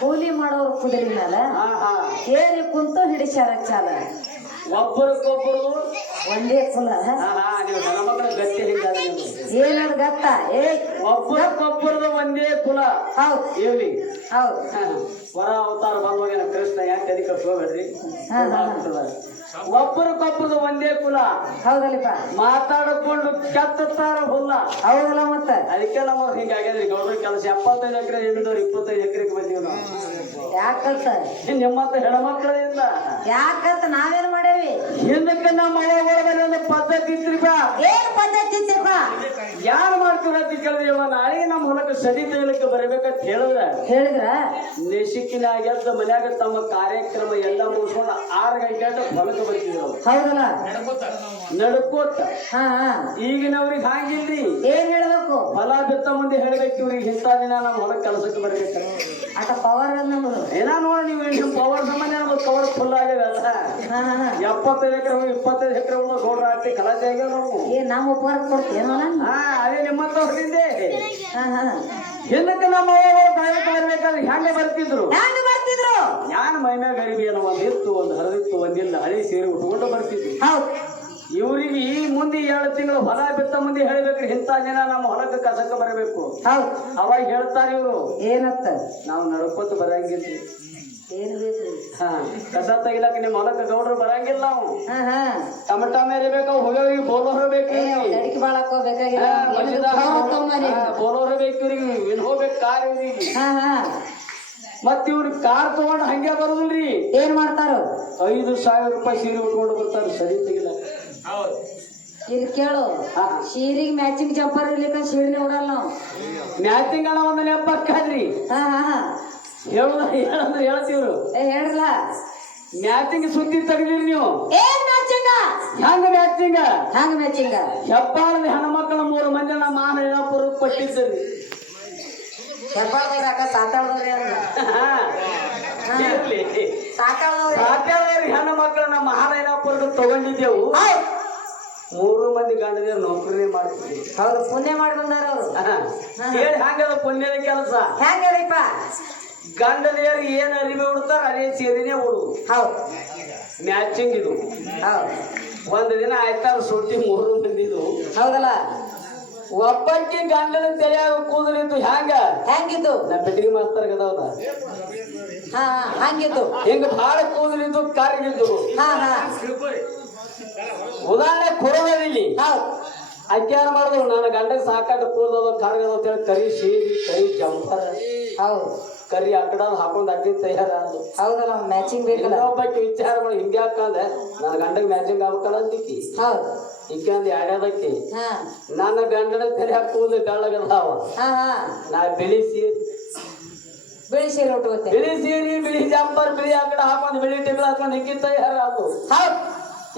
ಕೂಲಿ ಮಾಡೋರು ಕುದುರೆ ಮೇಲೆ ಏರಿ ಕುಂತು ಹಿಡಿಸ್ಯಾರ ಚಾಲ. ಒಬ್ಬರಿಗೊಬ್ಬರು? ಒಂದೇ ಕುಲ. ಏನದ ಗತ್ತ? ಏ ಒಬ್ಬರಿಗೊಬ್ಬರದ ಒಂದೇ ಕುಲ. ಹೌದು. ಇರ್ಲಿ. ಹೌದು. ವರ ಅವತಾರ ಬಂದ್ವಾಗೇನ ಕೃಷ್ಣ ಯಾಕೆ ಅದಕ್ಕೆ ಕಟ್ಸ್ಕೋಬೇಡ್ರಿ ಹಾ, ಹಾ. ಒಬ್ಬರಿಗೊಬ್ಬರದ ಒಂದೇ ಕುಲ. ಹೌದಲ್ಲಿ ಮಾತಾಡಿಕೊಂಡು ಕೆತ್ತಾರ ಹುಲ್ಲ. ಹೌದಲ್ಲ ಮತ್ತೆ? ಅದಕ್ಕೆ ನಮ್ಮ ಹಿಂಗಾಗ್ಯದ್ರಿ ಗೌಡ್ರ ಕೆಲಸ ಎಪ್ಪತ್ತೈದು ಎಕರೆ ಜಮೀನವ್ರು ಇಪ್ಪತ್ತೈದು ನಾವು ಯಾಕಂತ? ನಿಮ್ಮಂತ ಹೆಣ್ಮಕ್ಳಿಂದ? ಯಾಕಂತ? ನಾವೇನ್ ಮಾಡೇವಿ? ಹಿಂದಕ್ಕೆ ನಮ್ಮ ಮೇಲೆ ಒಂದು ಪದ್ಧತಿ ಇತ್ರಿ ಬಾ. ಏನ್ ಪದ್ಧತಿ ಇತ್ತಪ್ಪ ಯಾರು ಮಾಡ್ತೀರ ಅಂತ ಕೇಳಿದ್ರೆ ಇವ ನಾಳೆಗೆ ನಮ್ಮ ಹೊಲಕ್ಕೆ ಸದಿ ತೆಗಿಲಿಕ್ಕೆ ಬರಬೇಕಂತ ಹೇಳಿದ್ರ? ಹೇಳಿದ್ರ? ನೆಸಿಕಿನಾಗ ಎದ್ದ ಮನ್ಯಾಗ ತಮ್ಮ ಕಾರ್ಯಕ್ರಮ ಎಲ್ಲ ಮುಗಿಸ್ಕೊಂಡು ಆರು ಗಂಟೆ ಹೊಲಕ್ಕೆ ಬರ್ತಿದ್ರು. ಹೌದಲ್ಲ? ನಡ್ಕೋತ. ಈಗಿನವ್ರಿಗೆ ಹಾಗಿಲ್ರಿ. ಏನ್ ಹೇಳ್ಬೇಕು? ಹೊಲ ಬಿತ್ತ ಮುಂದೆ ಹೇಳ್ಬೇಕು ಇವ್ರಿಗೆ ಇಂಥ ದಿನ ನಮ್ಮ ಹೊಲಕ್ಕೆ ಕೆಲಸಕ್ಕೆ ಬರ್ಬೇಕು ಆಟ ಪವರ್ ಏನೋ ಏನ ನೋಡಿ ನೀವು ನಿಮ್ಮ ಪವರ್ ಸಂಬಂಧ ನಮ್ಗೆ ಕವರ್ ಫುಲ್ ಹಾ. ಎಪ್ಪತ್ತೈದು ಎಕರೆ ಇಪ್ಪತ್ತೈದು ಎಕರೆ ಒಂದು ಗೌಡ್ರ ಹಾಕಿ ಕಲಾಸೆ ಆಗ್ಯಾವ ನಾವು. ಏ ನಾವು ಉಪಕಾರ ಕೊಡ್ತೇನೋ ನಾನು ಹಾ ಅದೇ ನಿಮ್ಮಂತ ಹಿಂದೆ ಹಾ ಹಾ. ಹಿಂದಕ್ಕೆ ನಮ್ಮ ಕಾಯಕ್ಕೆ ಬರ್ಬೇಕಾದ್ರೆ ಹೆಂಗೆ ಬರ್ತಿದ್ರು? ಹೆಂಗ್ ಬರ್ತಿದ್ರು? ಯಾನ್ ಮೈಮ್ಯಾಗ ಗರಿಬಿ ಏನೋ ಒಂದು ಇತ್ತು ಒಂದ್ ಹರಿದಿತ್ತು ಒಂದಿಲ್ಲ ಹಳಿ ಸೇರಿ ಉಟ್ಕೊಂಡು ಬರ್ತಿದ್ವಿ. ಹೌದ್. ಇವ್ರಿಗೆ ಈ ಮುಂದೆ ಏಳು ತಿಂಗಳು ಹೊಲ ಬಿತ್ತ ಮುಂದೆ ಹೇಳ್ಬೇಕ್ರಿ. ಇಂಥ ಜನ ನಮ್ಮ ಹೊಲಕ್ಕೆ ಕಸಕ ಬರಬೇಕು. ಹೌದ್. ಅವಾಗ ಹೇಳ್ತಾರೆ ಇವರು. ಏನತ್ತ ನಾವು ನಡ್ಕೊತ ಬರಂಗಿಲ್ರಿ. ಏನು ಹಾ ಕಸ ತೆಗಿಲಕ್ಕ ನಿಮ್ಮ ಹೊಲಕ್ಕೆ ಗೌಡ್ರು ಬರಂಗಿಲ್ಲ ನಾವು. ಟಮಟ ಮೇರಿಬೇಕು ಹೋಗೋರಿಗೆ ಬೋಲೋರ್ ಬೇಕು ಬೋಲೋರ ಅಡಿಕೆ ಬಾಳ ಹಾಕೋಬೇಕಾಗಿಲ್ಲ ಬೋಲೋರ್ ಬೇಕು ಇವ್ರಿಗೆ. ಇನ್ ಹೋಗ್ಬೇಕು ಕಾರ್ ಇವ್ರಿಗೆ. ಮತ್ತ ಮತ್ ಇವ್ರು ಕಾರ್ ತಗೊಂಡ್ ಹಂಗೆ ಬರೋದಿಲ್ರಿ. ಏನ್ ಮಾಡ್ತಾರ? ಐದು ಸಾವಿರ ರೂಪಾಯಿ ಸೀರೆ ಉಟ್ಕೊಂಡು ಬರ್ತಾರೆ ಸರಿ ತೆಗಿಲ ಹೌದು. ಇಲ್ಲಿ ಕೇಳು. ಹಾ. ಶೀರಿಗೆ ಮ್ಯಾಚಿಂಗ್ ಜಂಪರ್ ಇರ್ಲಿಕ್ಕ ಶೀರ್ನಿ ಉಡಲ್ಲ ನಾವು. ಮ್ಯಾಚಿಂಗ್ ಅಣ್ಣ ಒಂದು ನೆಪ್ಪಕ್ಕಾದ್ರಿ ಹಾ ಹಾ ಹಾ. ಹೇಳುದ ಹೇಳಂದ್ರೆ ಹೇಳ್ತೀವ್ರು ಏ ಹೇಳ್ರಲ್ಲ ಮ್ಯಾಚಿಂಗ್ ಸುದ್ದಿ ತೆಗ್ದಿರಿ ನೀವು. ಏನ್ ಮ್ಯಾಚಿಂಗ ಹೆಂಗ ಮ್ಯಾಚಿಂಗ ಹಂಗ ಮ್ಯಾಚಿಂಗ ಹೆಬ್ಬಾಳದ ಹೆಣ್ಮಕ್ಳ ಮೂರು ಮಂದಿ ನಮ್ಮ ಮಾನ ಹೇಳಪುರ ಪಟ್ಟಿದ್ದೀರಿ. ಹೆಬ್ಬಾಳದಾಗ ಅಕ್ಕ ಸಾತಾಳದವ್ರಿ ಸಾಧ್ಯಾದವ್ರಿ ಹೆಣ್ಣು ಮಕ್ಕಳನ್ನ ಮಹಾರಾಯಣಪುರದ ತಗೊಂಡಿದ್ದೆವು. ಹೌದ್. ಮೂರು ಮಂದಿ ಗಂಡದೇ ನೌಕರಿ ಮಾಡ್ತಿದ್ವಿ ಹೌದು ಪುಣ್ಯ ಮಾಡಿ ಬಂದಾರ ಅವ್ರು ಹೇಳಿ ಹಂಗದ ಪುಣ್ಯದ ಕೆಲಸ? ಹೆಂಗ ಹೇಳಿಪ್ಪ ಗಂಡದೇವ್ರು ಏನ್ ಅರಿವೆ ಉಡ್ತಾರ ಅದೇ ಸೀರೆನೇ ಉಡು ಹೌದು. ಮ್ಯಾಚಿಂಗ್ ಇದು. ಹೌದು. ಒಂದ್ ದಿನ ಆಯ್ತಾರ ಸುಟ್ಟಿ ಮೂರು ಮಂದಿದು ಹೌದಲ್ಲ? ಒಬ್ಬಕ್ಕೆ ಗಂಡನ ತಲೆಯಾಗ ಕೂದಲಿದ್ದು ಹ್ಯಾಂಗ? ಹೆಂಗಿದ್ದು ನಾ ಬೆಟ್ಟಿಗೆ ಮಾಡ್ತಾರ ಗದವದ ಹಾ ಹಂಗಿದ್ದು ಹಿಂಗ ಭಾಳ ಕೂದಲಿದ್ದು ಕರಗಿದ್ದು ಹಾ ಹಾ. ಉದಾಹರಣೆ ಕೊರೋನಾದಲ್ಲಿ. ಹೌದ್. ಅಜ್ಞಾನ ಮಾಡಿದ್ರು ನನ್ನ ಗಂಡಗೆ ಸಾಕಾಟ ಕೂದಲು ಕರಗದ ಅಂತೇಳಿ ಕರಿ ಶೀರಿ ಕರಿ ಜಂಪರ್. ಹೌದು. ಕರಿ ಅಕ್ಕಡ ಹಾಕೊಂಡು ಅಕ್ಕಿ ತಯಾರ ಅದು ಹೌದಲ್ಲ ಮ್ಯಾಚಿಂಗ್ ಬೇಕಲ್ಲ. ಒಬ್ಬಕ್ಕೆ ವಿಚಾರ ಮಾಡಿ ಹಿಂಗೆ ಹಾಕಂದೆ ನನ್ನ ಗಂಡಗೆ ಮ್ಯಾಚಿಂಗ್ ಆಗ್ಬೇಕಲ್ಲ ಅಂತಿಕ್ಕಿ ಹೌದು. ಇಕ್ಕಿ ಅಂದ್ ನನ್ನ ಗಂಡನ ತಲೆ ಕೂದಲು ಹಾ ನಾ ಬೆಳಿಸಿ ಬಿಳಿ ಸೀರೆ ಉಟ್ಕೋತೆ ಬಿಳಿ ಸೀರೆ ಬಿಳಿ ಜಂಪರ್ ಬಿಳಿ ಆಕಡೆ ಹಾಕೊಂಡು ಬಿಳಿ ಟಿಕ್ಲ ಹಾಕೊಂಡು ಇಕ್ಕಿ ತಯಾರ ಅದು ಹೌದ್.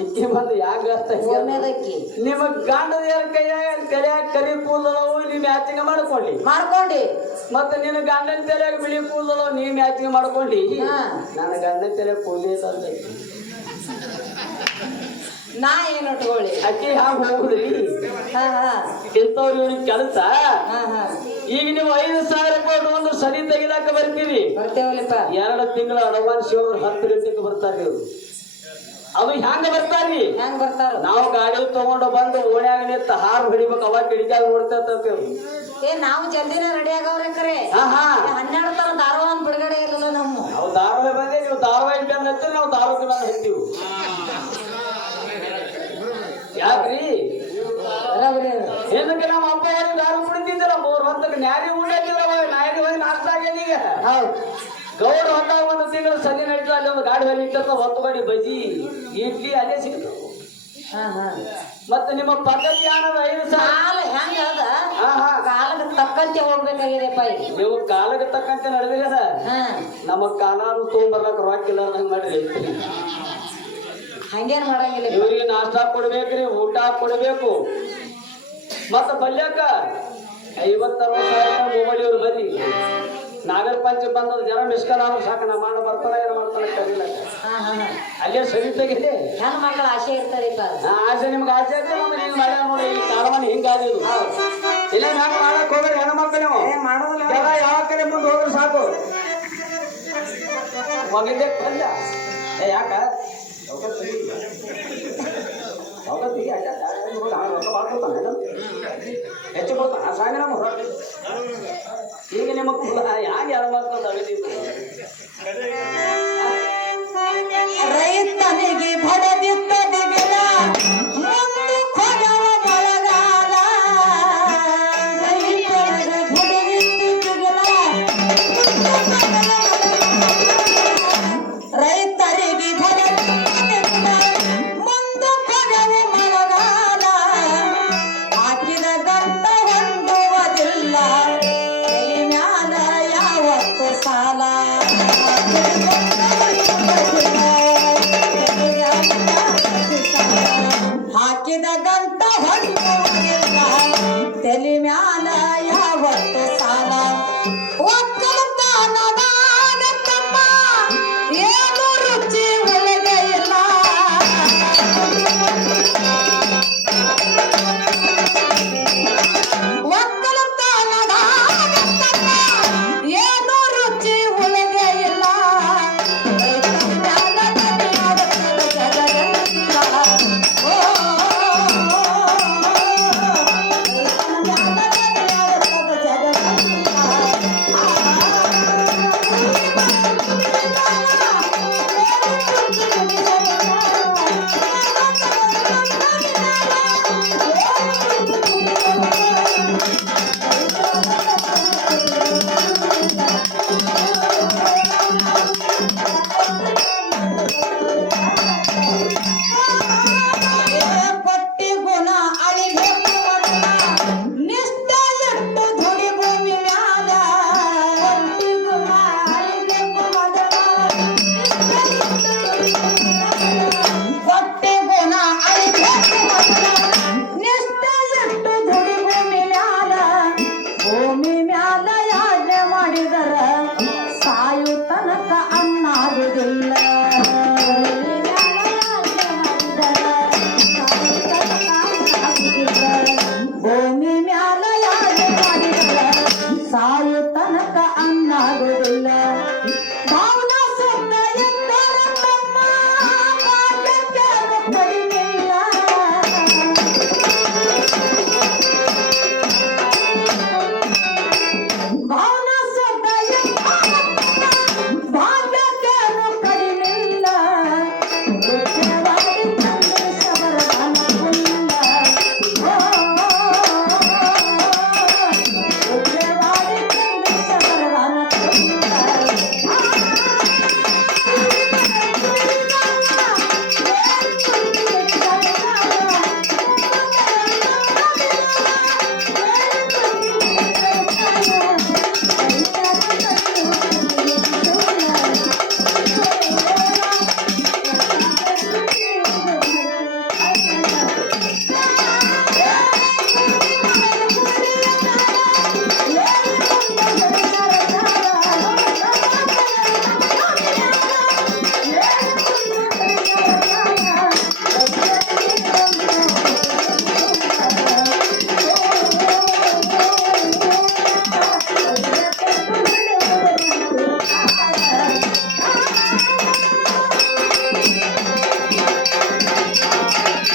ಇಕ್ಕಿ ಬಂದು ಯಾಕೆ ಮೂರನೇದಕ್ಕಿ ನಿಮ್ಮ ಗಂಡದ ಕೈಯಾಗ ಕರಿಯಾಗ ಕರಿ ಕೂದಲವು ನೀ ಮ್ಯಾಚಿಂಗ್ ಮಾಡ್ಕೊಳ್ಳಿ. ಮಾಡ್ಕೊಂಡಿ. ಮತ್ತೆ ನಿನ್ನ ಗಂಡನ ತಲೆಯಾಗ ಬಿಳಿ ಕೂದಲವು ನೀ ಮ್ಯಾಚಿಂಗ್ ಮಾಡ್ಕೊಂಡಿ ಹಾ. ನನ್ನ ಗಂಡನ ತಲೆ ಕೂದಲೇ ತಂದೆ. ನಾ ಏನ್ ಉಟ್ಕೊಳ್ಳಿ ಅಕ್ಕಿ ಹಾಗೆ ಹೋಗುದ್ರಿ? ಹಾ ಹಾ. ಇಂಥವ್ರು ಇವ್ರಿಗೆ ಕೆಲಸ? ಹಾ ಹಾ. ಈಗ ನೀವು ಐದು ಸಾವಿರ ರೂಪಾಯಿ ಒಂದು ಸರಿ ತೆಗಿದಾಕ ಬರ್ತೀರಿ. ಬರ್ತೇವಲ್ಲಪ್ಪ. ಎರಡು ತಿಂಗಳ ಅಡ್ವಾನ್ಸ್ ಶಿವರು ಹತ್ತು ಗಂಟೆಗೆ ಬರ್ತಾರೆ ಇವ್ರು. ಅದು ಹ್ಯಾಂಗ ಬರ್ತಾರಿ ಹೆಂಗ್ ಬರ್ತಾರ? ನಾವು ಗಾಡಿ ತಗೊಂಡು ಬಂದು ಓಣ್ಯಾಗ ನಿಂತ ಹಾರು ಹಿಡಿಬೇಕು ಅವಾಗ ಹಿಡಿಕಾಗ ನೋಡ್ತಾ ಇರ್ತೇವೆ ಏ ನಾವು ಜಲ್ದಿನ ರೆಡಿ ಆಗವ್ರೆ ಕರೆ. ಹಾ ಹಾ. ಹನ್ನೆರಡು ತರ ಧಾರವಾಡ ಬಿಡುಗಡೆ ಇರಲಿಲ್ಲ ನಮ್ಮ ನಾವು ಧಾರಾವಾಹಿ ಬಂದೆ ನೀವು ಧಾರಾವಾಹಿ ಬಂದ್ ಹಚ್ಚಿದ್ರೆ ನಾವು ಧಾರಾವಾಹಿ ಬಂದ್ ಹಚ್ತೀವಿ ಯಾಕ್ರಿ ಬರಾಬರಿ ಅದು. ಏನಕ್ಕೆ ನಮ್ಮ ಅಪ್ಪ ಅವ್ರಿಗೆ ದಾರು ಕುಡಿತಿದ್ದೀರ ಮೂರ್ ಹೊತ್ತಕ್ಕೆ ನ್ಯಾರಿ ಉಂಡಿದ್ರ ನಾಯಿ ಹೋಗಿ ನಾಷ್ಟ ಆಗ್ಯಾನೀಗ ಹೌದ್ ಗೌಡ ಹೊತ್ತಾಗ ಒಂದು ತಿಂಗಳು ಸಂಜೆ ನಡೀತು ಇಟ್ಟಂತ ಒಂದು ಗಾಡಿ ಬಜ್ಜಿ ಇಡ್ಲಿ ಅಲ್ಲೇ ಸಿಗ್ತವೆ ಹಾ ಹಾ. ಮತ್ತೆ ನಿಮ್ಮ ಪದ್ಧತಿ ಏನದ ಐದು ಸಾಲ ಹೆಂಗ ಅದ? ಕಾಲಕ್ಕೆ ತಕ್ಕಂತೆ ಹೋಗ್ಬೇಕಾಗಿದೆಪ್ಪ ನೀವು ಕಾಲಕ್ಕೆ ತಕ್ಕಂತೆ ನಡೆದಿರದ ಹಾ. ನಮ್ಮ ಕಾಲಾನು ತೊಗೊಂಬರ್ಲಕ್ಕ ರೊಕ್ಕ ಇಲ್ಲ ಹಂಗ ಮಾಡ್ರಿ ಹಂಗೇನ್ ಮಾಡಂಗಿಲ್ಲ ಇವರಿಗೆ ನಾಷ್ಟ ಕೊಡ್ಬೇಕ್ರಿ ಊಟ ಕೊಡ್ಬೇಕು. ಮತ್ತ ಬಲ್ಯಾಕ ಐವತ್ತರವತ್ತು ಸಾವಿರ ಮೊಬೈಲ್ ಇವ್ರು ಬರ್ರಿ. ನಾಗರ ಪಂಚ ಬಂದ ಜನ ಮಿಸ್ಕಲ್ ಆದ್ರೆ ಸಾಕು ನಮ್ಮ ಮಾಡ ಬರ್ತಾರ ಏನು ಮಾಡ್ತಾರೆ ಕರೀಲ. ಅಲ್ಲೇ ಸರಿ ತೆಗಿದೆ ಹೆಣ್ಣು ಮಕ್ಕಳ ಆಸೆ ಇರ್ತಾರೆ ಆಸೆ ನಿಮ್ಗೆ ಆಸೆ ಐತೆ ನಮ್ಗೆ ಹಿಂಗ್ ಮಾಡ್ಯಾರ ನೋಡಿ ಈ ಕಾಲಮಾನ ಹಿಂಗಾದಿದು ಇಲ್ಲ ಹ್ಯಾಂಗ ಮಾಡಕ್ ಹೋಗ್ರಿ ಹೆಣ್ಣು ಮಕ್ಕಳು ನೀವು ಮಾಡೋದಿಲ್ಲ. ಯಾವ ಕಡೆ ಮುಂದೆ ಹೋದ್ರೆ ಸಾಕು. ಮಗಿದ್ದೆ ಬಂದ ಏ ಯಾಕ? ಹೆಚ್ಚು ಬರ್ತಾನ ಸಾಂಗ ನಮ್ಮ ಈಗ ನಿಮ್ಮ ಯಾಕೆ ಯಾರು ಮಾಡ್ಕೊಂಡು